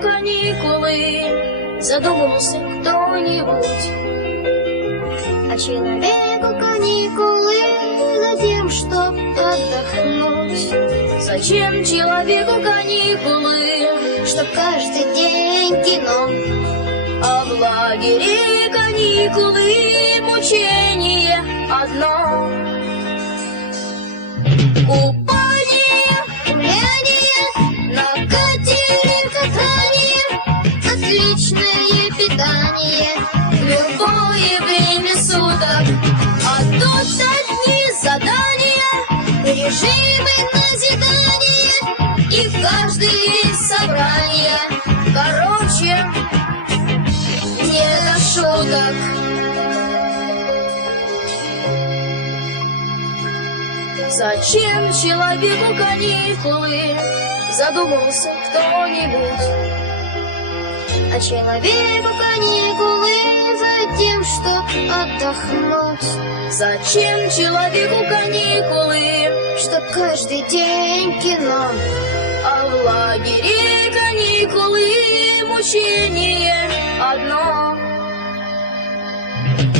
каникулы? Задумался кто-нибудь? А человеку каникулы за тем, чтоб отдохнуть, Зачем человеку каникулы? чтоб каждый день кино. А в лагере каникулы мучение одно. Купание, отличное питание, в любое время суток. А тут одни задания, режимы назидания. и в каждый день собрание. Короче, не до шуток. Зачем человеку каникулы? Задумался кто-нибудь. А человеку каникулы за тем, чтоб отдохнуть, Зачем человеку каникулы? чтоб каждый день кино. А в лагере каникулы мучение одно.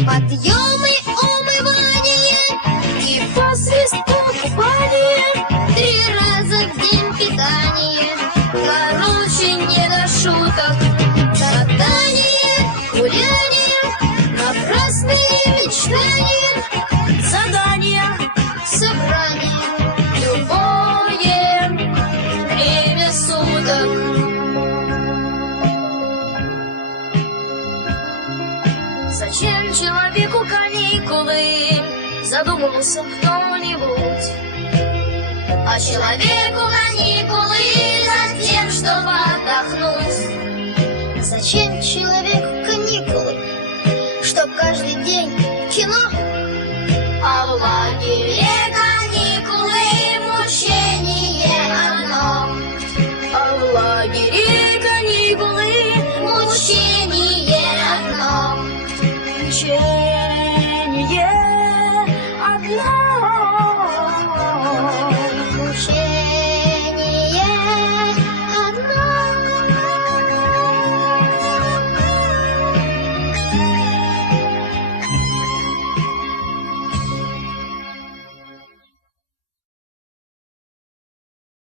Подъемы, умывание, И посредством Задания собрание. Любое время суток Зачем человеку каникулы? Задумался кто-нибудь А человеку каникулы за тем, чтобы отдохнуть Зачем человек